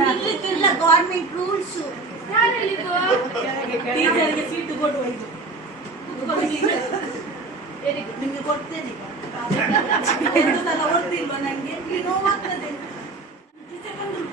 ನಿಲ್ಲಿಕ್ಕಿಲ್ಲ government rules. ಯಾರು ಹೇಳಿದ್ದು? ಟೀಚರ್ಗೆ seat ಕೊಡುವ ಇದು ನಿಮಗೆ ಕೊಡ್ತೇನೆ. ಒಂದು ಸಲ ಓದ್ತಿಲ್ವ ನಂಗೆ ಇಲ್ಲಿ ನೋವಾಗ್ತದೆ. ಟೀಚರ್ ಬಂದ್ರು.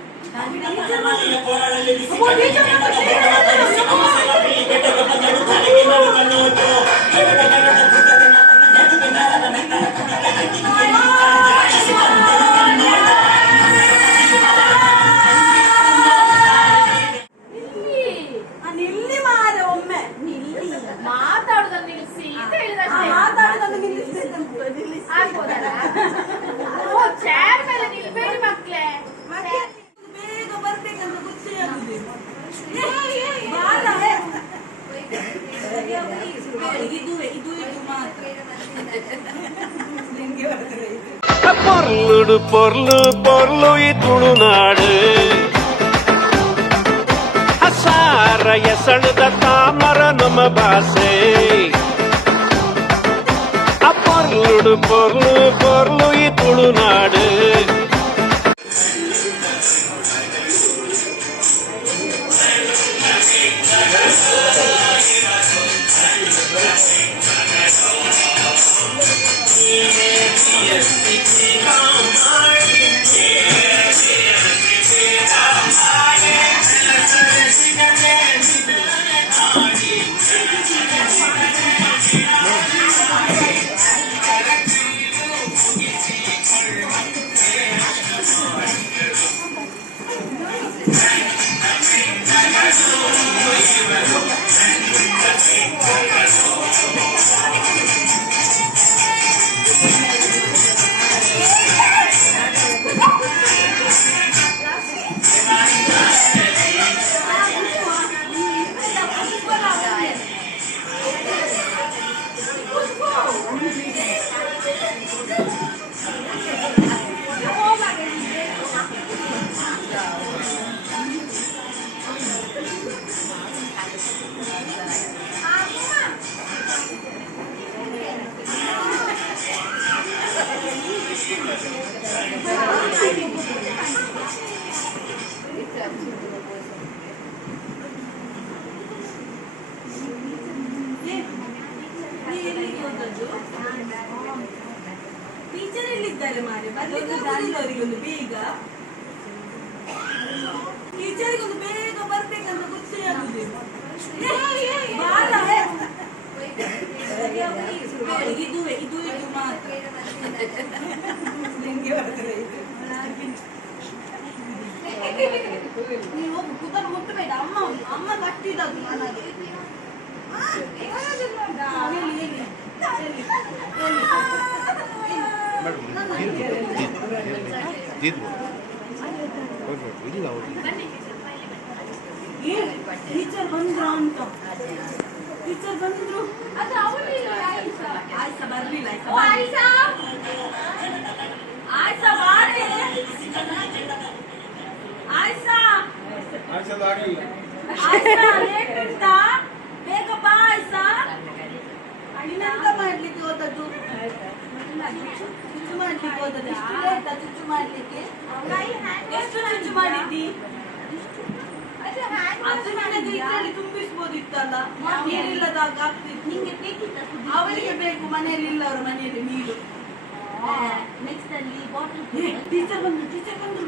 பொருளுடு பொருளு ಈ ತುಳುನಾಡು ಅಸಾರ ಎಸಳದ ತಾಮರ ನಮ್ಮ ಭಾಷೆ பொருளுடு பொருளு ಈ ತುಳುನಾಡು ಟೀಚರ್ ಎಲ್ಲಿದ್ದಾರೆ ಮಾರೆ? ಬರ್ಲಿಕ್ಕೆ ಬೇಗ ಟೀಚರಿಗೊಂದು ಬೇಗ ಬರ್ಬೇಕಂತ ಗೊತ್ತೇ ಆಗುದಿಲ್ಲ. ಇದು ಮಾತ್ರ ನೀವು ಕೂತನ್ನು ಮುಟ್ಟಬೇಡ. ಅಮ್ಮ ಕಟ್ಟಿದದು ನನಗೆ. ಟೀಚರ್ ಬಂದ್ರು ಅಂತ ಟೀಚರ್ ಬಂದ್ರು. ಆಯ್ತಾ ಬರ್ಲಿಲ್ಲ. ಲೇಟ್ ಉಂಟಾ? ಬೇಗ ಬಾ ಆಯ್ತಾ. ಇನ್ನೆಂತ ಮಾಡ್ಲಿಕ್ಕೆ ಹೋದದ್ದು? ಚುಚ್ಚು ಮಾಡ್ಲಿಕ್ಕೆ ಹೋದದ್ದು. ಇಷ್ಟು ಲೇಟಾ ಚುಚ್ಚು ಮಾಡ್ಲಿಕ್ಕೆ? ಎಷ್ಟು ಚುಚ್ಚು ಮಾಡಿದ್ದಿ? ಅದು ನನಗೆ ಇದರಲ್ಲಿ ತುಂಬಿಸ್ಬೋದಿತ್ತಲ್ಲ. ನೀರಿಲ್ಲದಾಗ ಆಗ್ತಿತ್ತು. ಅವರಿಗೆ ಬೇಕು, ಮನೆಯಲ್ಲಿ ಇಲ್ಲ. ಅವ್ರ ಮನೆಯಲ್ಲಿ ನೀರು. ನೆಕ್ಸ್ಟ್ ಅಲ್ಲಿ ಬಾಟಲ್. ಟೀಚರ್ ಬಂದ್ರು. ಟೀಚರ್ ಬಂದ್ರು.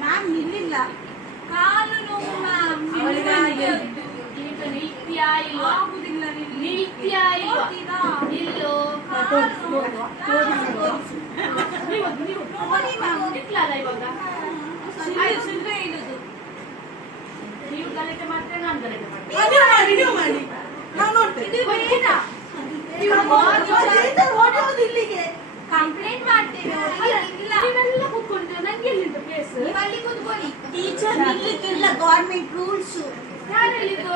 ಮ್ಯಾಮ್ ನಿಲ್ಲಿಲ್ಲ. ಕಾಲು ನೋವು ಮ್ಯಾಮ್. ಆಗುದಿಲ್ಲ. ಇಲ್ಲೋ ಸುಂದ್ರೆ ಇಡುದು. ನೀವು ಗಲಾಟೆ ಮಾಡ್ತೇನೆ, ನಾನು ಗಲಾಟೆ ಮಾಡ್ತೇನೆ. ನಾವು ನೋಡ್ತೇವೆ. ಇಲ್ಲಿಗೆ ಕಂಪ್ಲೇಂಟ್ ಮಾಡ್ತೇವೆ. ನೀವೆಲ್ಲ ಕೂತ್ಕೊಂಡಿದ್ದೇವೆ. ನಂಗೆ ಎಲ್ಲಿಂದ ಪ್ಲೇಸ್? ಅಲ್ಲಿ ಕೂತ್ಕೊಳ್ಳಿ. ಟೀಚರ್ ನಿಲ್ಲಿಕ್ಕಿಲ್ಲ ಗೌರ್ಮೆಂಟ್ ರೂಲ್ಸ್. ಯಾರು ಹೇಳಿದ್ದು?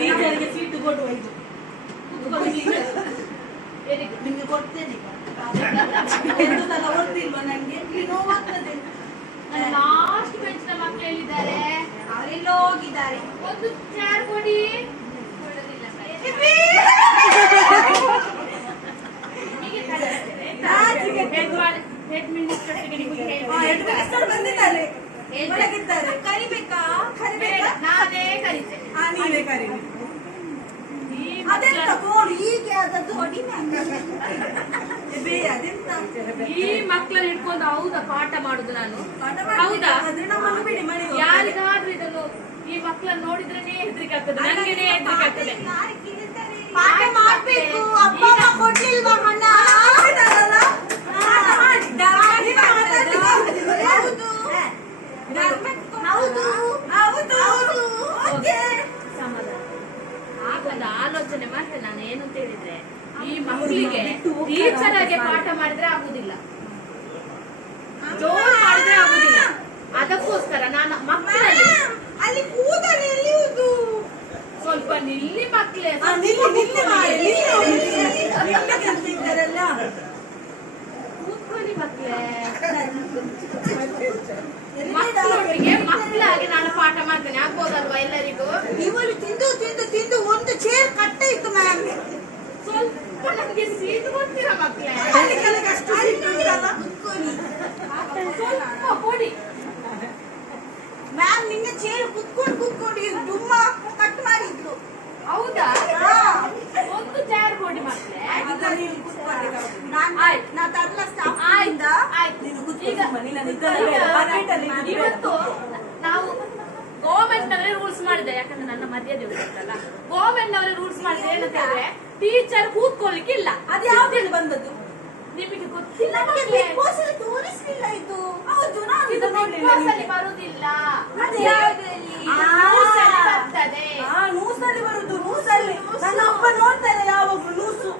ಟೀಚರ್ಗೆ ಸೀಟು ಕೊಡುವ ಇದು ನಿಮ್ಗೆ ಕೊಡ್ತೇನೆ ಎಂದು ಸಲ ಓದ್ತಿಲ್ವ ನಂಗೆ ಇಲ್ಲಿ ನೋವಾಗ್ತದೆ. ಲಾಸ್ಟ್ ಬೆಂಚಿನ ಮಕ್ಕಳು ಹೇಳಿದ್ದಾರೆ, ಅವರೆಲ್ಲೋ ಹೋಗಿದ್ದಾರೆ. ಒಂದು ಚೇರ್ ಕೊಡಿ. ಹೆಡ್ ಮಿನಿಸ್ಟರ್ ಬಂದಿದ್ದಾರೆ, ಕರಿಬೇಕಾ? ನಾನೇ ಕರಿತೇನೆ. ನೀವೇ ಕರಿ. ಅದೆಂತ ಬೋರ್ಡ್ ಹೀಗೆ ಆದದ್ದು ಈ ಮಕ್ಕಳನ್ನ ಹಿಡ್ಕೊಂಡು ಹೌದಾ ಪಾಠ ಮಾಡುದು ನಾನು? ಹೌದಾ? ನಮ್ಮನ್ನು ಬಿಡಿ ಮನೆ ಯಾರಿಗಾದ್ರೂ ಇದನ್ನು ಈ ಮಕ್ಕಳನ್ನ ನೋಡಿದ್ರೇನೆ ಹೆದರಿಕೆ ಆಗ್ತದೆ, ನನಗೇನೆ ಹೆದರಿಕೆ ಆಗ್ತದೆ. ಪಾಠ ಮಾಡ್ಬೇಕು. ಅಪ್ಪ ಅಮ್ಮ ಕೊಡ್ಲಿಲ್ವಾ ಹಣ? ಒಂದು ಆಲೋಚನೆ ಮಾಡ್ತೇನೆ ನಾನು. ಏನು ಅಂತ ಹೇಳಿದ್ರೆ, ಈ ಮಕ್ಕಳಿಗೆ ಟೀಚರ್ ಆಗಿ ಪಾಠ ಮಾಡಿದ್ರೆ ಆಗುದಿಲ್ಲ, ಜೋರ್ ಮಾಡಿದ್ರೆ ಆಗುದಿಲ್ಲ. ಅದಕ್ಕೋಸ್ಕರ ನಾನು ಮಕ್ಕಳಲ್ಲಿ ಅಲ್ಲಿ ಕೂದಲು ಎಲ್ಲಿಯುವುದು? ಸ್ವಲ್ಪ ನಿಲ್ಲಿ ಮಕ್ಕಳೇ, ಕೂತ್ಕೊಳ್ಳಿ ಮಕ್ಕಳೇ. ಮಕ್ಕಳೊಟ್ಟಿಗೆ ಮಕ್ಕಳಾಗಿ ನಾನು ಪಾಠ ಮಾಡ್ತೇನೆ, ಆಗ್ಬೋದಲ್ವಾ ಎಲ್ಲರಿಗೂ? ಇವಳು ತಿಂದು ತಿಂದು ತಿಂದು ಒಂದು ಚೇರ್ ಕಟ್ಟಾಯ್ತು ಮ್ಯಾಮ್. ಸ್ವಲ್ಪ ನಮ್ಗೆ ಸೀಟ್ ಕೊಡ್ತೀರಾ ಮಕ್ಕಳೇ? ಸ್ವಲ್ಪ ಕೊಡಿ ಮ್ಯಾಮ್. ನಿನ್ನೆ ಚೇರ್ ಕುತ್ಕೊಂಡು ತುಂಬಾ ಕಟ್ ಮಾಡಿದ್ರು. ಹೌದಾ? ಒಂದು ಚೇರ್ ಕೊಡಿ ಮಕ್ಕಳೇ. ಇವತ್ತು ನಾವು ಗವರ್ಮೆಂಟ್ ನವರೇ ರೂಲ್ಸ್ ಮಾಡಿದೆ, ಯಾಕಂದ್ರೆ ನನ್ನ ಮರ್ಯಾದೆ ಉಂಟಲ್ಲ, ಗವರ್ಮೆಂಟ್ ನವರೇ ರೂಲ್ಸ್ ಮಾಡಿದ್ರೆ ಏನಂತ ಹೇಳಿದ್ರೆ ಟೀಚರ್ ಕೂತ್ಕೊಳ್ಳಿಕ್ಕಿಲ್ಲ. ಅದು ಯಾವ್ದು ಬಂದದ್ದು ನಿಮಗೆ ಗೊತ್ತಿಲ್ಲ? ತೋರಿಸ್ಲಿಲ್ಲ ಇದು. ಹೌದು, ಇದು ಬರುದಿಲ್ಲ, ಬರ್ತದೆ. ನೂಸಲ್ಲಿ ಬರುದು, ನೂಸಲ್ಲಿ. ನನ್ನ ಅಪ್ಪ ನೋಡ್ತಾರೆ ಯಾವಾಗ್ಲೂ ನೂಸು.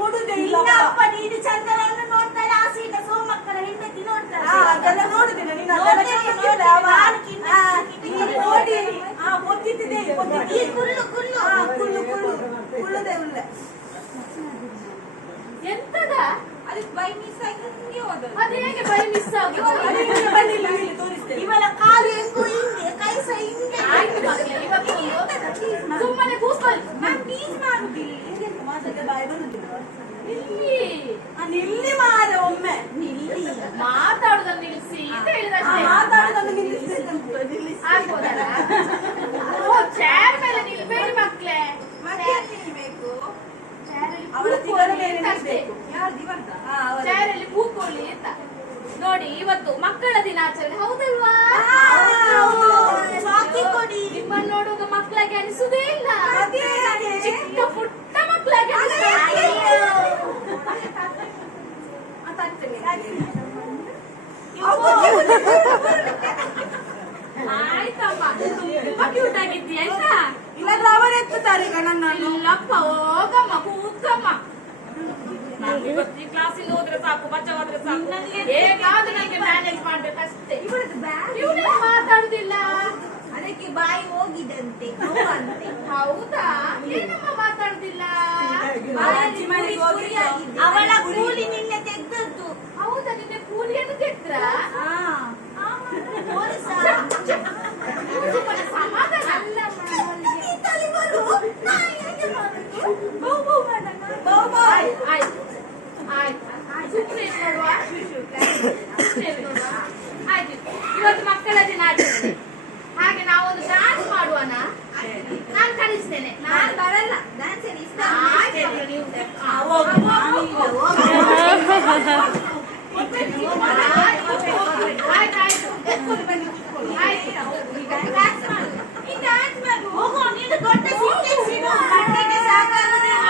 ಕೊಡುದೇ ಇಲ್ಲ. ಅಪ್ಪ ನೀನು ಚಂದನನ್ನು ನೋಡ್ತಾರೆ, ಆ ಸೀಟ ಸೋಮಕ್ಕನ ಹೆಂಡತಿ ನೋಡ್ತಾರೆ. ಅದೆಲ್ಲ ನೋಡುದಿಲ್ಲ ನೀನು. ನೋಡಿ ಒತ್ತಿದ್ದೆ ಕುಳ್ಳು ಕುಳ್ಳು ಕುಳ್ಳು ಕುಳ್ಳು ಕುಳ್ಳುದೇ ಉಳ್ಳ. ಎಂತದ ಅದಕ್ಕೆ ಬೈ ಮಿಸ್ ಆಗಿ ಹಿಂಗೆ ಹೋದದ್ದು. ಅದು ಹೇಗೆ ಬೈ ಮಿಸ್ ಆಗುದು? ಇವಳ ಕಾಲು ಹೆಂಗು ಹಿಂಗೆ, ಕೈ ಸಹ ಹಿಂಗೆ. ಆಯ್ತು ಮಕ್ಕಳೇ, ಇವತ್ತೊಂದು ಸುಮ್ಮನೆ ಕೂತ್ಕೊಳ್ಳಿ. ನಾನು ಪ್ಲೀಸ್ ಮಾಡುದಿಲ್ಲ. ಮಾತಾಡ ಬಾಯಿ ಬರುದಿಲ್ಲ. ನಿಲ್ಲಿ ಮಾರೆ ಒಮ್ಮೆ. ನಿಲ್ಲಿ ಮಾತಾಡುದನ್ನು ನಿಲ್ಲಿಸಿ ಅಂತ ಹೇಳಿದಷ್ಟೇ. ಮಾತಾಡುದನ್ನು ನಿಲ್ಲಿಸಿ ಆಗ್ಬೋದಲ್ಲ? ಓ, ಚೇರ್ ಮೇಲೆ ನಿಲ್ಬೇಡಿ ಮಕ್ಕಳೇ. ನಿಲ್ಬೇಕು. ಚೇರಲ್ಲಿ ಕೂತ್ಕೊಳ್ಳಿ ಅಂತ ನೋಡಿ. ಇವತ್ತು ಮಕ್ಕಳ ದಿನಾಚರಣೆ ಹೌದಲ್ವಾ? ನಿಮ್ಮನ್ನು ನೋಡುವಾಗ ಮಕ್ಕಳಾಗಿ ಅನಿಸುವುದೇ ಇಲ್ಲ, ಚಿಕ್ಕ ಪುಟ್ಟ ಮಕ್ಕಳಾಗಿ ಆಯ್ತಮ್ಮ, ತುಂಬಾ ಕ್ಯೂಟ್ ಆಗಿದ್ದೀಯ ಆಯ್ತಾ? ಇಲ್ಲಾಂದ್ರೆ ಅವರೆತ್ತುತ್ತಾರೆ ನನ್ನನ್ನು. ಇಲ್ಲಪ್ಪ, ಹೋಗಮ್ಮ, ಕೂತ್ಕಮ್ಮ. ಈ ಕ್ಲಾಸಿಂದ ಹೋದ್ರೆ ಸಾಕು, ಬಚ್ಚ ಹೋದ್ರೆ ಸಾಕು, ಹೇಗಾದ್ರೂ ನನಗೆ ಮ್ಯಾನೇಜ್ ಮಾಡ್ಬೇಕಷ್ಟೇ. ಇವಳು ಮಾತಾಡುದಿಲ್ಲ, ಅದಕ್ಕೆ ಬಾಯಿ ಹೋಗಿದಂತೆ. ಹೌದಾ? ಏನಮ್ಮ ಮಾತಾಡುದಿಲ್ಲ? ಅವಳ ಕೂಲಿ ನಿನ್ನೆ ತೆಗ್ದದ್ದು. ಹೌದಾ? ನಿನ್ನೆ ಕೂಲಿಯನ್ನು ತೆಗ್ದ್ರ? ಸಮಾಧಾನ ಅಲ್ಲ. ಆಯ್ತು ಆಯ್ತು, ಇವತ್ತು ಮಕ್ಕಳ ದಿನಾಚರಣೆ, ಹಾಗೆ ನಾವೊಂದು ಡಾನ್ಸ್ ಮಾಡುವನ? ನಾನು ಕಲಿಸ್ತೇನೆ. ನಾನು ಬರಲ್ಲ ಡ್ಯಾನ್ಸ್ ಇಷ್ಟ. ನೀವು ಹೋಗೋ, ನೀನು ದೊಡ್ಡ ಸಾಕಾಗುದಿಲ್ಲ.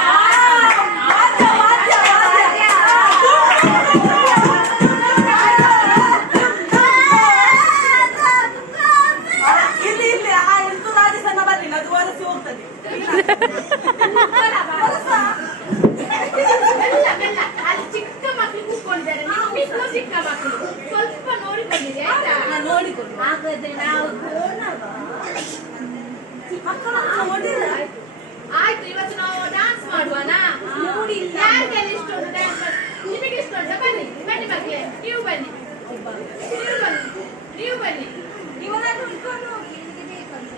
ಇಲ್ಲಿ ಆ ಎಂಟು ರಾಜಸನ್ನ ಬರ್ಲಿಲ್ಲ, ಅದು ಹೊರಸಿ ಹೋಗ್ತದೆ. ಅಲ್ಲಿ ಚಿಕ್ಕ ಮಕ್ಕಳು ಕೂತ್ಕೊಂಡಿದ್ದಾರೆ, ನಿಮ್ಮಿಗೂ ಚಿಕ್ಕ ಮಕ್ಕಳು, ಸ್ವಲ್ಪ ನೋಡಿಕೊಂಡಿದೆ ಆಯ್ತಾ? ನೋಡಿಕೊಂಡು ಹಾಗಾದ್ರೆ ನಾವು ಮಕ್ಕಳನ್ನು ನೋಡಿಲ್ಲ. ಆಯ್ತು, ಇವತ್ತು ನಾವು ಡ್ಯಾನ್ಸ್ ಮಾಡುವನಾ? ಯಾರಿಗೆ ಇಷ್ಟ ಉಂಟು ಡ್ಯಾನ್ಸ್? ನಿಮಗೆ ಇಷ್ಟ ಉಂಟಾ? ಬನ್ನಿ ಬನ್ನಿ ಮಕ್ಕಳೇ, ನೀವು ಬನ್ನಿ, ನೀವು ಬನ್ನಿ ಇವನನ್ನು ಹಿಡ್ಕೊಂಡು ಹೋಗಿ ಇಲ್ಲಿಗೆ ಬೇಕಂತ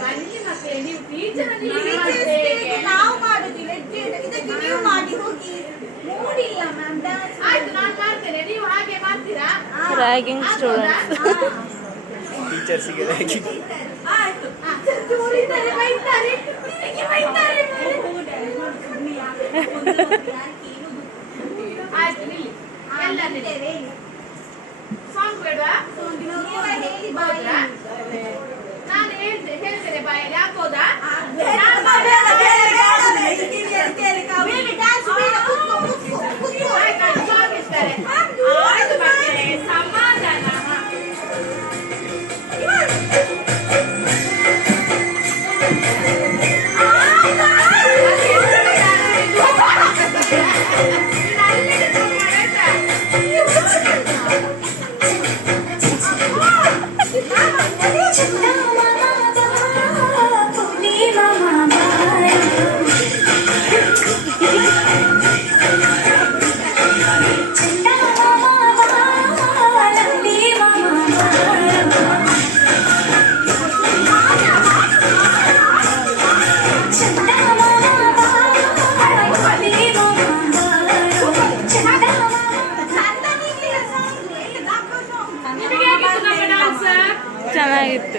ಬನ್ನಿ ಮಕ್ಕಳೇ, ನೀವು ಟೀಚರ್ ನಾವು ಮಾಡುದಿಲ್ಲ, ಇದಕ್ಕೆ ನೀವು ಮಾಡಿ ಹೋಗಿ. ನೋಡಿಲ್ಲ ಮ್ಯಾಮ್ ಡ್ಯಾನ್ಸ್. ಆಯ್ತು, ನಾನು ಮಾಡ್ತೇನೆ, ನೀವು ಹಾಗೆ ಮಾಡ್ತೀರಾ? Ragging students. ಟೀಚರ್ಸಿಗೆ ರ್ಯಾಗಿಂಗ್. ಆಯ್ತು. ಬೈತಾರೆ, ಆಯ್ತು ನಿಲ್ಲಿ, ಎಲ್ಲ ನಿಲ್ಲಿ. ಸಾಂಗ್ ಬೇಡವಾ? ಹೌದಾ? ನಾನು ಹೇಳ್ತೇನೆ ಬಾಯಲ್ಲಿ, ಹಾಕೋದಾ? ಆಯ್ತು, ಸಾಂಗ್ ಇರ್ತಾರೆ. ಆಯ್ತು ಮಕ್ಕಳೇ, ಸಮಾಧಾನ. ಚೆನ್ನಾಗಿತ್ತು.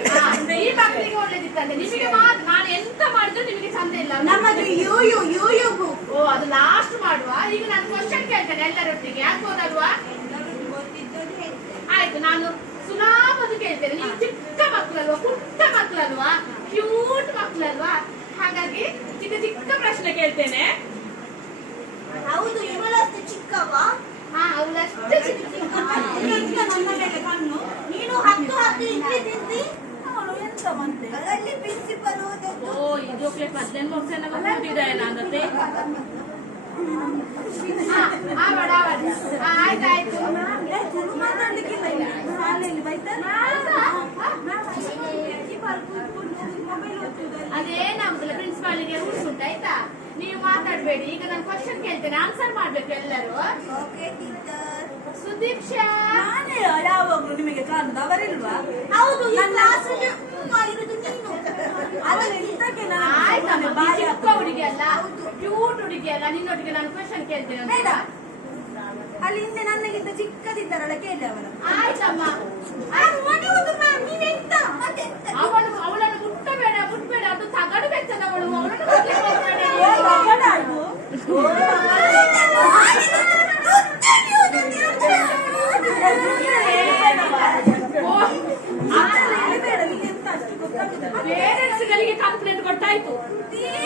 ಈ ಮಕ್ಕಳಿಗೆ ಒಳ್ಳೇದಿತ್ತಂತೆ, ನಿಮಗೆ ಮಾತ್ರ. ನಾನು ಎಂತ ಮಾಡಿದ್ರು ನಿಮಗೆ ಚಂದ ಇಲ್ಲ. ನಮ್ಮದು ಯು ಓ, ಅದು ಲಾಸ್ಟ್ ಮಾಡುವ. ಈಗ ನಾನು ಕ್ವಶನ್ ಕೇಳ್ತೇನೆ ಎಲ್ಲರೊಟ್ಟಿಗೆ, ಆಗ್ಬೋದಲ್ವಾ? ಆಯ್ತು, ನಾನು ಸುಲಭದು ಕೇಳ್ತೇನೆ. ನೀವು ಚಿಕ್ಕ ಮಕ್ಕಳಲ್ವಾ, ಪುಟ್ಟ ಮಕ್ಕಳಲ್ವಾ, ಕ್ಯೂಟ್ ಮಕ್ಕಳಲ್ವಾ, ಹಾಗಾಗಿ ಚಿಕ್ಕ ಚಿಕ್ಕ ಪ್ರಶ್ನೆ ಕೇಳ್ತೇನೆ. ಹೌದು, ಇವಳಷ್ಟು ಚಿಕ್ಕವ. ಹಾ, ಅವಳಷ್ಟೇ ಚಿಕ್ಕ. ನನ್ನ ಮೇಲೆ ಕಣ್ಣು. ನೀನು 10 ಇಡ್ಲಿ ತಿಂದಿ. ಅವಳು ಎಂತ ಬಂತೆ ಅಲ್ಲಿ ಪ್ರಿನ್ಸಿಪಲ್ ಓ, ಇದು 18 ವರ್ಷ ಕೂತಿದ್ದಾನೆ ನಾನಂತೆ. ಆಯ್ತಾಯ್ತು, ಮಾತಾಡ್ಲಿಕ್ಕಿಲ್ಲ. ಶಾಲೆಯಲ್ಲಿ ಬೈತಾರೆ. ಅದೇ ನಮ್ದಲ್ಲ ಪ್ರಿನ್ಸಿಪಾಲಿಗೆ ರೂಲ್ಸ್ ಉಂಟು, ಆಯ್ತಾ? ನೀವು ಮಾತಾಡ್ಬೇಡಿ. ಈಗ ನಾನು ಕ್ವಶನ್ ಕೇಳ್ತೇನೆ, ಆನ್ಸರ್ ಮಾಡ್ಬೇಕು ಎಲ್ಲರೂ. ಸುದೀಕ್ಷಾ, ನಾನೇ ಯಾವಾಗ್ಲೂ ನಿಮಗೆ ಕಾಣುದು, ಅವರಿಲ್ವಾ? ಹೌದು, ನನ್ನ ಇರುದು ನೀನು. ಆಯ್ತಮ್ಮ, ಚಿಕ್ಕ ಹುಡುಗಿ ಅಲ್ಲ, ಕ್ಯೂಟ್ ಹುಡುಗಿ ಅಲ್ಲ, ನಿನ್ನೊಟ್ಟಿಗೆ ನಾನು ಕ್ವಶನ್ ಕೇಳ್ತೇನೆ. ಬೇಡ, ಅಲ್ಲಿ ಹಿಂದೆ ನನಗಿಂತ ಚಿಕ್ಕದಿದ್ದಾರಲ್ಲ, ಕೇಳಿ ಅವರ. ಆಯ್ತಮ್ಮ. ಅವಳನ್ನು ಮುಟ್ಟಬೇಡ, ಅದು ತಗಡು ಬೆಚ್ಚದವಳು, ಅವಳನ್ನು ಪೇರೆಂಟ್ಸ್ ಗಳಿಗೆ ಕಂಪ್ಲೇಂಟ್ ಕೊಟ್ಟಾಯ್ತು,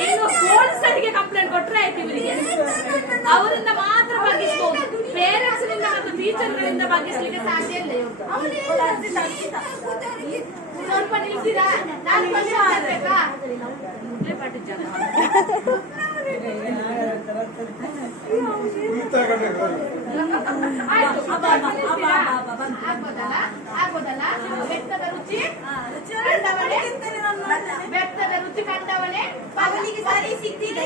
ಇನ್ನು ಪೊಲೀಸರಿಗೆ ಕಂಪ್ಲೇಂಟ್ ಕೊಟ್ರೆ ಆಯ್ತು. ಇವರಿಗೆ ಅವರಿಂದ ಮಾತ್ರ ಬಗ್ಗಿಸಬಹುದು, ಪೇರೆಂಟ್ಸ್ ನಿಂದ ಮತ್ತು ಟೀಚರ್ ಗಳಿಂದ ಬಗ್ಗಿಸ್ಲಿಕ್ಕೆ ಸಾಧ್ಯ ಇಲ್ಲ. ಸ್ವಲ್ಪ ನಿಲ್ಸಿರಾ? ನಾನು ಬೇಕಾ? ಆಗ್ಬೋದಲ್ಲ? ಬೆತ್ತದ ರುಚಿ ಕಂಡವನೇ ಅವನಿಗೆ ಸರಿ ಸಿಕ್ತಿದೆ.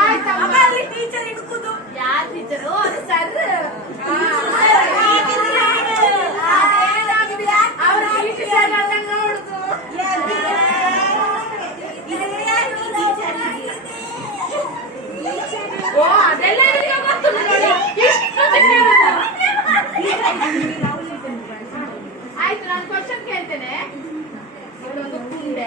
ಆಯ್ತಮ್ಮ. ಟೀಚರ್ ಹಿಡ್ಕುದು. ಯಾರ ಟೀಚರು? ಅದು ಸರ್. ಅವ್ರ ಟೀಚರ್ ನೋಡುದು. ಓ, ಅದೆಲ್ಲ ನಿಮಗೆ ಗೊತ್ತು ನೋಡಿ. ಆಯ್ತು, ನಾನು ಕ್ವಶನ್ ಕೇಳ್ತೇನೆ. ಇವಳೊಂದು ಕುಂಡೆ.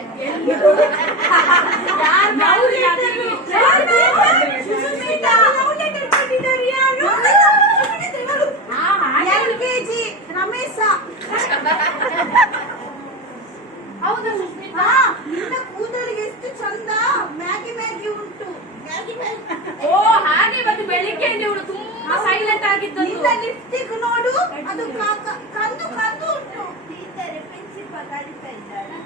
ರಮೇಶ. ಹೌದಾ ಸುಸ್ಮಿತಾ? ನಿನ್ನ ಕೂದಲಿಗೆ ಎಷ್ಟು ಚಂದ. ಮ್ಯಾಗಿ ಉಂಟು. ಓ, ಹಾಗೆ ಇವತ್ತು ಬೆಳಿಗ್ಗೆ ಇವಳು ತುಂಬಾ ಸೈಲೆಂಟ್ ಆಗಿದ್ದದ್ದು. ಲಿಪ್ಸ್ಟಿಕ್ ನೋಡು, ಅದು ಕಂದು ಉಂಟು. ಪ್ರಿನ್ಸಿಪಲ್ ಕರೀತಾ ಇದ್ದಾರೆ.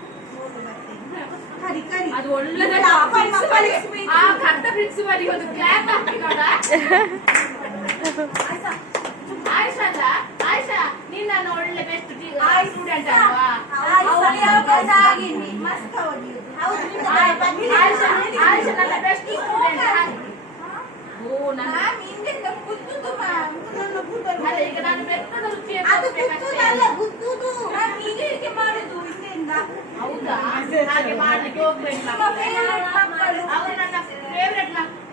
ಕರಿ. ಅದು ಒಳ್ಳೆದ ಆ ಕರ್ತ ಪ್ರಿನ್ಸಿಪಾಲಿಗೆ ಒಂದು ಕ್ಲಾಪ್ ಹಾಕಿ ನೋಡ. ಆಯ್ಷಾ ಅಲ್ಲ, ಆಯ್ಷಾ ನೀನ್ ನಾನು ಒಳ್ಳೆ ಬೆಸ್ಟ್ ಸ್ಟೂಡೆಂಟ್ ಅಲ್ವಾ? ಆಯುಷ ನನ್ನ ಬೆಸ್ಟ್ ಸ್ಟೂಡೆಂಟ್. ಓ ನನ್ನ ಅಲ್ಲ ಈಗ ನಾನು ಬೆತ್ತದ ರುಚಿಯ ಹೌದಾ? ಹಾಗೆ ಮಾಡ್ಲಿಕ್ಕೆ ಹೋಗ್ಬೇಕು. ಅವರು ನನ್ನ ಫೇವ್ರೆಟ್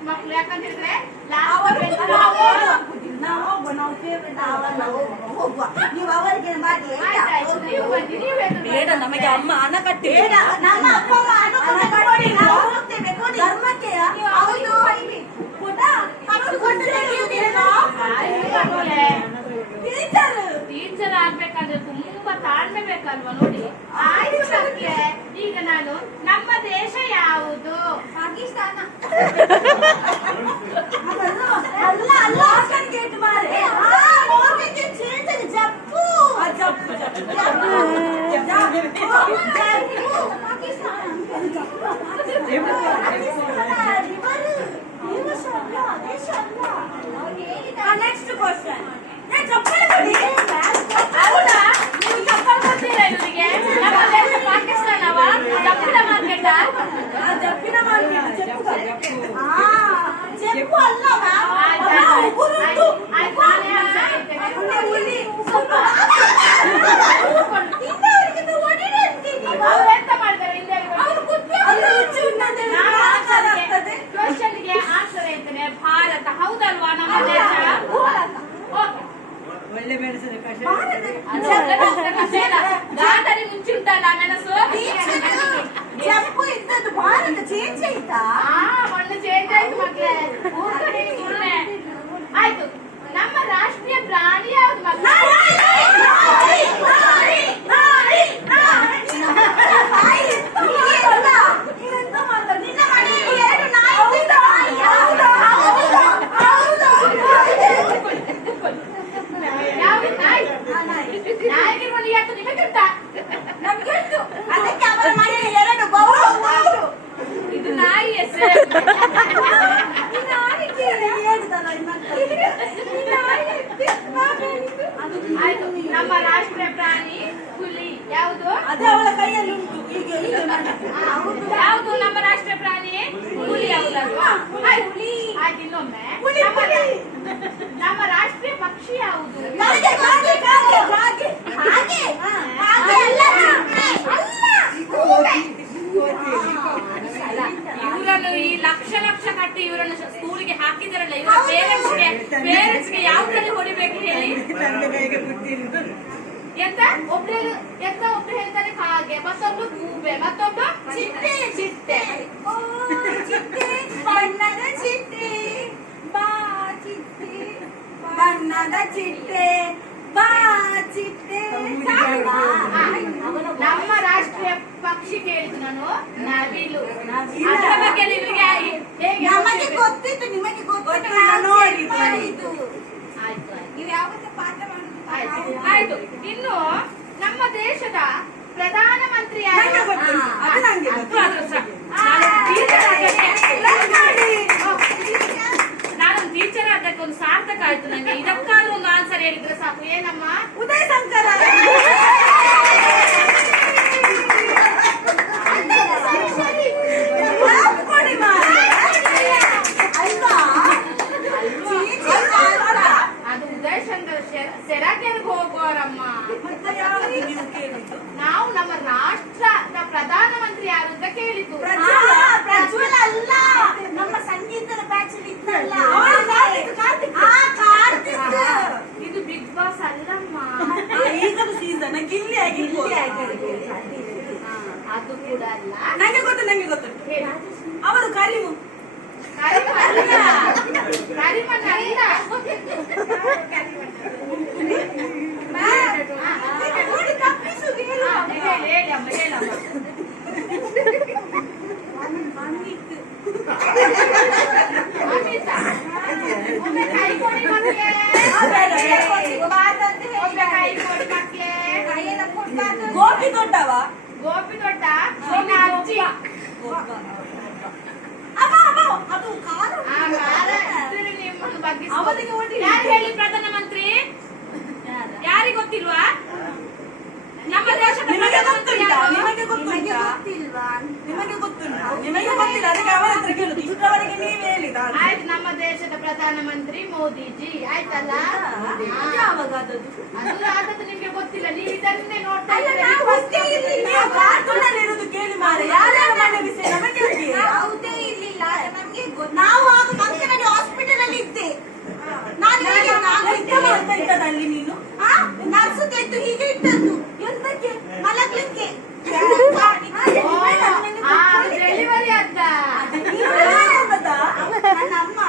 ಮಕ್ಕಳು. ಯಾಕಂತ ಹೇಳಿದ್ರೆ ಬೇಡ, ನಮಗೆ ಅಮ್ಮ ಹಣ ಕಟ್ಟಿ ಟೀಚರ್ ಆಗ್ಬೇಕಂದ್ರೆ ತುಂಬಾ ತಾಳ್ಮೆ ಬೇಕಲ್ವಾ ನೋಡಿ. ಆಯ್ತು ಸತ್ಯ. ಈಗ ನಾನು ನಮ್ಮ ದೇಶ ಯಾವುದು? ಪಾಕಿಸ್ತಾನ. Next question. ಹೌದಾ? ನೀವು ಚಪ್ಪಲ್ ಕೊಡ್ತೀರಾ ಇವರಿಗೆ? ನಮ್ಮ ದೇಶ ಪಾಕಿಸ್ತಾನವ? ಚಪ್ಪಲ ಮಾರ್ಕೆಟ್? ಜಪ್ಪಿನ ಮಾರ್ಕೆಟ್. ಜಪ್ಪು ಅಲ್ಲ ಅವ್ರು ಎಂತ ಮಾಡಿದ್ದಾರೆ ಹಿಂದೆ? ಕ್ವಶನ್ಗೆ ಆನ್ಸರ್ ಹೇಳ್ತೇನೆ. ಭಾರತ ಹೌದಲ್ವಾ ನಮ್ಮ ದೇಶ? ಒಳ್ಳೆ ಬೆಳೆಸಿದ ಗಾದರಿ ಮುಂಚೆ ಉಂಟಲ್ಲ ಮೆಣಸು. ಜಪ್ಪು ಇದ್ದದ್ದು ಭಾರತ ಚೇಂಜ್ ಆಯ್ತಾ? ಮೊನ್ನೆ ಚೇಂಜ್ ಆಯ್ತು ಮಕ್ಕಳೇ. ಸುಳ್ಳೆ ಆಯ್ತು. ನಮ್ಮ ರಾಷ್ಟ್ರೀಯ ಪ್ರಾಣಿ ಯಾವ್ದು ಮಕ್ಕಳೇ? ಇದು ನಾಯಿ ಹೆಸರು. ಆಯ್ತು. ನಮ್ಮ ರಾಷ್ಟ್ರೀಯ ಪ್ರಾಣಿ ಹುಲಿ ಯಾವುದು? ಅದೇ ಅವಳ ಕೈಯಲ್ಲಿ ಉಂಟು. ಈಗ ಯಾವುದು ನಮ್ಮ ರಾಷ್ಟ್ರೀಯ ಪ್ರಾಣಿ? ಹುಲಿ ಹೌದಲ್ವಾ? ಆಯ್ತು. ಇನ್ನೊಮ್ಮೆ ನಮ್ಮ ರಾಷ್ಟ್ರೀಯ ಪಕ್ಷಿ ಯಾವುದು? ಇವರನ್ನು ಈ ಲಕ್ಷ ಲಕ್ಷ ಕಟ್ಟಿ ಇವರನ್ನು ಸ್ಕೂಲಿಗೆ ಹಾಕಿದಾರಲ್ಲ, ಇವರ ಪೇರೆಂಟ್ಸ್ಗೆ ಯಾವ ತರ ಹೊಡಿಬೇಕು ಹೇಳಿ? ಎಂತ ಒಬ್ರು ಹೇಳ್ತಾರೆ ಕಾಗೆ, ಮತ್ತೊಬ್ರು ಗೂಬೆ, ಮತ್ತೊಬ್ರು ಚಿಟ್ಟೆ. ಚಿಟ್ಟೆ ಬಣ್ಣದ ಚಿಟ್ಟೆ ಬಾ ಚಿಟ್ಟೆ, ಬಣ್ಣದ ಚಿಟ್ಟೆ ಬಾ ಚಿಟ್ಟೆ. ನಮ್ಮ ರಾಷ್ಟ್ರೀಯ ಪಕ್ಷಿ ಕೇಳಿದ್ದು ನಾನು ನವಿಲು. ಅದರ ಬಗ್ಗೆ ನಿಮಗೆ ಹೇಗೆ ನಮಗೆ ಗೊತ್ತಿತ್ತು, ನಿಮಗೆ ಗೊತ್ತಿತ್ತು ನೋಡಿ. ನೀವು ಯಾವತ್ತ ಪಾಠ ಮಾಡುದು? ಆಯ್ತು. ಇನ್ನು ನಮ್ಮ ದೇಶದ ಪ್ರಧಾನಮಂತ್ರಿ ಯಾರು? ನಾನೊಂದು ಟೀಚರ್ ಆದಕ್ಕೆ ಒಂದು ಸಾರ್ಥಕ ಆಯ್ತು ನಂಗೆ. ಇದಕ್ಕಾದ್ರೂ ಒಂದು ಆನ್ಸರ್ ಹೇಳಿದ್ರೆ ಸಾಕು. ಏನಮ್ಮ? ಉದಯ ಶಂಕರ. ಅದು ಉದಯ ಶಂಕರ್ ಸೆರಗೆರ್ಗೆ ಹೋಗೋರಮ್ಮ. ನಾವು ನಮ್ಮ ರಾಷ್ಟ್ರದ ಪ್ರಧಾನಮಂತ್ರಿ ಯಾರು ಅಂತ ಕೇಳಿದ್ದು. ಪ್ರಜ್ವಲ್ ಅಲ್ಲ, ನಮ್ಮ ಸಂಗೀತದ ಬ್ಯಾಚ್ ಇತ್ತಲ್ಲ. ಇದು ಬಿಗ್ ಬಾಸ್ ಅಲ್ಲಮ್ಮ. ಈಗಲೂ ಸೀಸನ್ ಗಿಲ್ಲಿ ಆಗಿರ್ಬೋದು. ಅದು ಕೂಡ ಅಲ್ಲ. ನಂಗೆ ಗೊತ್ತು. ಅವರು ಕರಿಮು. ಕರಿಮಣ್ಣ ಅಲ್ಲ. ಹೇಳಮ್ಮ. ಅಮಿತಾ ಒಮ್ಮೆ ಕೈ ಕೊಡಿ ಮಕ್ಕಳೇ. ಗೋಪಿ ದೊಡ್ಡವ. ಗೋಪಿ ದೊಡ್ಡ ನಿನ್ನ ಅಜ್ಜಿ. ಅದು ಕಾರು. ನಿಮ್ಮನ್ನು ಬಗ್ಗೆ ಅವನಿಗೆ ಒಡ್ಡಿ. ಯಾರು ಹೇಳಿ ಪ್ರಧಾನಮಂತ್ರಿ? ಯಾರಿಗೆ ಗೊತ್ತಿಲ್ವಾ? ನಮ್ಮ ದೇಶದ ನಿಮಗೆ ಗೊತ್ತುಂಟಾ? ಗೊತ್ತಿಲ್ವಾ? ನಿಮಗೆ ಗೊತ್ತುಂಟು, ನಿಮಗೆ ಗೊತ್ತಿಲ್ಲ, ಅದಕ್ಕೆ ಅವರ ಹತ್ರ ಕೇಳುದು. ಇಷ್ಟರವರೆಗೆ ನೀವೇ ಹೇಳಿದ. ಆಯ್ತು, ನಮ್ಮ ದೇಶದ ಪ್ರಧಾನಮಂತ್ರಿ ಮೋದಿಜಿ ಆಯ್ತಲ್ಲ. ಯಾವಾಗ ಆದದ್ದು? ಅದು ಆದದ್ದು ನಿಮ್ಗೆ ಗೊತ್ತಿಲ್ಲ, ನೀವು ಇದನ್ನೇ ನೋಡ್ತಾ ಅಲ್ಲ, ಇದ್ದೀರಿ. ನಾವು ಗೊತ್ತೇ ಇರ್ಲಿಲ್ಲ. ನೀವು ಕಾರ್ಟೂನಲ್ಲಿ ಇರುದು ಕೇಳಿ ಮಾರೆ, ಯಾರ್ಯಾರ ಮನೆ ವಿಷಯ ನಮಗೆ ಹೇಳಿ. ಯಾವುದೇ ಇರ್ಲಿಲ್ಲ, ನಮ್ಗೆ ನಾವು ಆಗ ಕಂಕನಾಡಿ ಹಾಸ್ಪಿಟಲ್ ಅಲ್ಲಿ ಇದ್ದೆ. ನಾನು ಎಂತ ಮಾಡ್ತಾ ಇದ್ದದಲ್ಲಿ ನೀನು? ನರ್ಸು ತೆಗೆದು ಹೀಗೆ ಇಟ್ಟದ್ದು ಎಂತಕ್ಕೆ ಮಲಗ್ಲಿಕ್ಕೆ. ಡೆಲಿವರಿ ಆದ ನನ್ನ ಅಮ್ಮ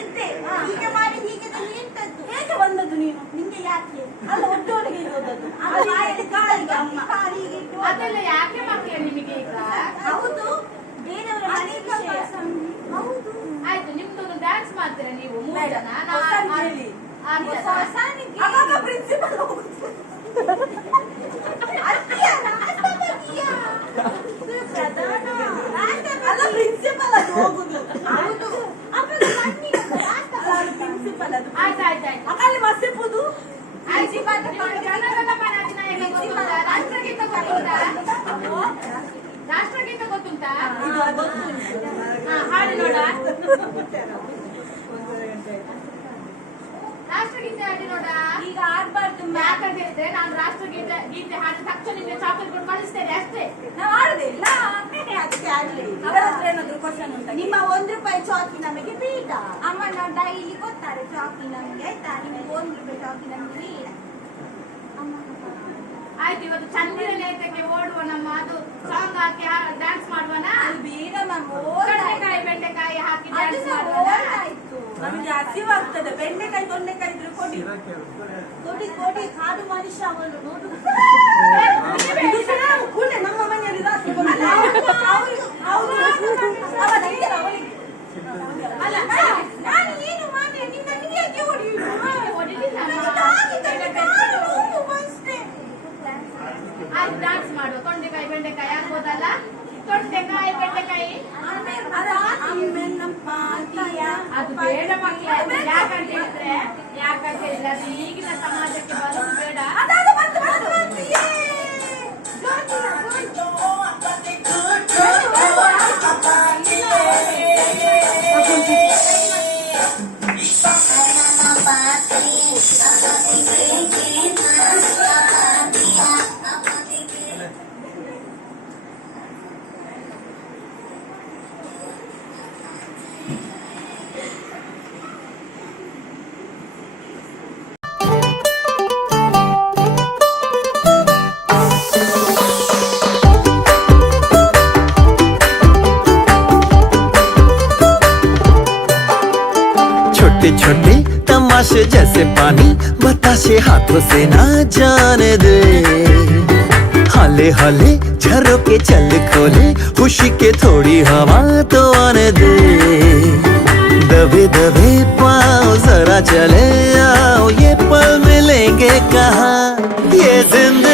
ಇದ್ದೆ ಹೀಗೆ ಮಾಡಿ ಹೀಗೆ ತಂದು ಇಟ್ಟದ್ದು. ಹೇಗೆ ಬಂದದ್ದು ನೀನು? ನಿಂಗೆ ಯಾಕೆ ಅಲ್ಲ, ಒಟ್ಟೊಳಗೆ ಇರೋದದ್ದು. ಅದು ಬಾಯಲ್ಲಿ ಕಾಲಿಗೆ ಅಮ್ಮ ಕಾಲಿಗೆ ಇಟ್ಟು ಅದೆಲ್ಲ ಯಾಕೆ ಮಕ್ಕಳು ನಿಮಗೆ ಈಗ? ಹೌದು, ಬೇರೆಯವರ ಮನೆ ವಿಷಯ. ಹೌದು, ಆಯ್ತು, ನಿಮ್ದೊಂದು ಡ್ಯಾನ್ಸ್ ಮಾಡ್ತೀರಾ ನೀವು 3 ಜನ? ಹೊಸದು ಹೇಳಿ. ಹೊಸನಿಗೆ ಅವಾಗ ಪ್ರಿನ್ಸಿಪಲ್ ಹೋಗುದು. ಅತ್ತಿಯ ರಾಷ್ಟ್ರಪತಿಯ ಪ್ರಧಾನ ಅಲ್ಲ, ಪ್ರಿನ್ಸಿಪಲ್ ಅದು ಹೋಗುದು. ಹೌದು, ಅಪ್ಪನ ಕಣ್ಣಿಗೆ ಅದು ಪ್ರಿನ್ಸಿಪಲ್ ಅದು. ಆಯ್ತು ಆಯ್ತು ಆಯ್ತು ಅಲ್ಲಿ ಮಸ್ಸಿಪ್ಪುದು. ಆಯ್ತು, ನಿಮ್ಗೆ ಜನಗಣಮನ ಅಧಿನಾಯಕ ಗೊತ್ತುಂಟಾ? ರಾಷ್ಟ್ರಗೀತ ಗೊತ್ತುಂಟಾ? ರಾಷ್ಟ್ರಗೀತ ಗೊತ್ತುಂಟಾ? ಹಾಡಿ ನೋಡ. ರಾಷ್ಟ್ರಗೀತೆ ಹಾಡಿ ನೋಡ. ಈಗ ಆಡ್ಬಾರ್ದು. ಯಾಕಂತ ಹೇಳಿದ್ರೆ ನಾನು ಗೀತೆ ಹಾಡಿದ ತಕ್ಷಣ ನಿಮ್ಗೆ ಚಾಕ್ಲೇಟ್ ಕೊಟ್ಟು ಕಳಿಸ್ತೇನೆ ಅಷ್ಟೇ. ನಾವು ಆಡುದಿಲ್ಲ, ಅದಕ್ಕೆ ಆಡ್ಲಿ. ಅವರ ಹತ್ರ ಏನಾದ್ರು ಕ್ವಶನ್ ಉಂಟಾ? ನಿಮ್ಮ ₹1 ಚಾಕಿ ನಮಗೆ ಬೇಡ. ಅಮ್ಮ ನಾವು ಡೈಲಿ ಕೊಡ್ತಾರೆ ಚಾಕಿ ನಮಗೆ, ಆಯ್ತಾ? ನಿಮಗೆ ₹1 ಚಾಕಿ ನಮಗೆ ಬೇಡ. ಆಯ್ತು, ಇವತ್ತು ಚಂದಿರ ನೇತಕ್ಕೆ ಓಡುವ ನಮ್ಮ ಅದು ಸಾಂಗ್ ಹಾಕಿ ಡ್ಯಾನ್ಸ್ ಮಾಡುವನ? ಅದು ಬೇಡ ಮ್ಯಾಮ್. ಕಡಲೆಕಾಯಿ ಬೆಂಡೆಕಾಯಿ ಹಾಕಿ ಅದು ಡ್ಯಾನ್ಸ್ ಸಹ ಮಾಡುವನ? ಓಡಾಯ್ತು. ನಮಗೆ ಹಸಿವಾಗ್ತದೆ. ಬೆಂಡೆಕಾಯಿ ತೊಂಡೆಕಾಯಿ ಇದ್ರೆ ಕೊಡಿ. ಕೊಡಿ ಕೊಡಿ, ಕಾಡು ಮನುಷ್ಯ ಅವನು ನೋಡು. ಇದು ಸಹ ಕೂಡಲೇ ನಮ್ಮ ಮನೆಯಲ್ಲಿ ರಾತ್ರಿ ಬಂದು ಹೌದು, ಅವ ನೀರು ಅವನಿಗೆ. ಅಲ್ಲ, ನಾನು ಏನು ಮಾಡಿ ನಿನ್ನ ನೀರಿಗೆ ಹೊಡೆಯುವುದು? ಹೊಡಿಲಿಲ್ಲ ಅಮ್ಮ. ಆಯ್ತು, ಡ್ಯಾನ್ಸ್ ಮಾಡುವ. ತೊಂಡೆಕಾಯಿ ಬೆಂಡೆಕಾಯಿ ಆಗ್ಬೋದಲ್ಲ? ತೊಂಡೆಕಾಯಿ ಬೆಂಡೆಕಾಯಿ ಅದು ಬೇಡ ಮಕ್ಕಳೇ. ಯಾಕಂತ ಹೇಳಿದ್ರೆ ಅದು ಈಗಿನ ಸಮಾಜಕ್ಕೆ ಬರೋದು ಬೇಡ. छोटे छोटे तमाशे जैसे पानी बताशे हाथों से ना जाने दे। हाले हाले झरोके चल खोले, खुशी के थोड़ी हवा तो आने दे। दबे दबे पाँव जरा चले आओ, ये पल मिलेंगे कहाँ, ये जिंदगी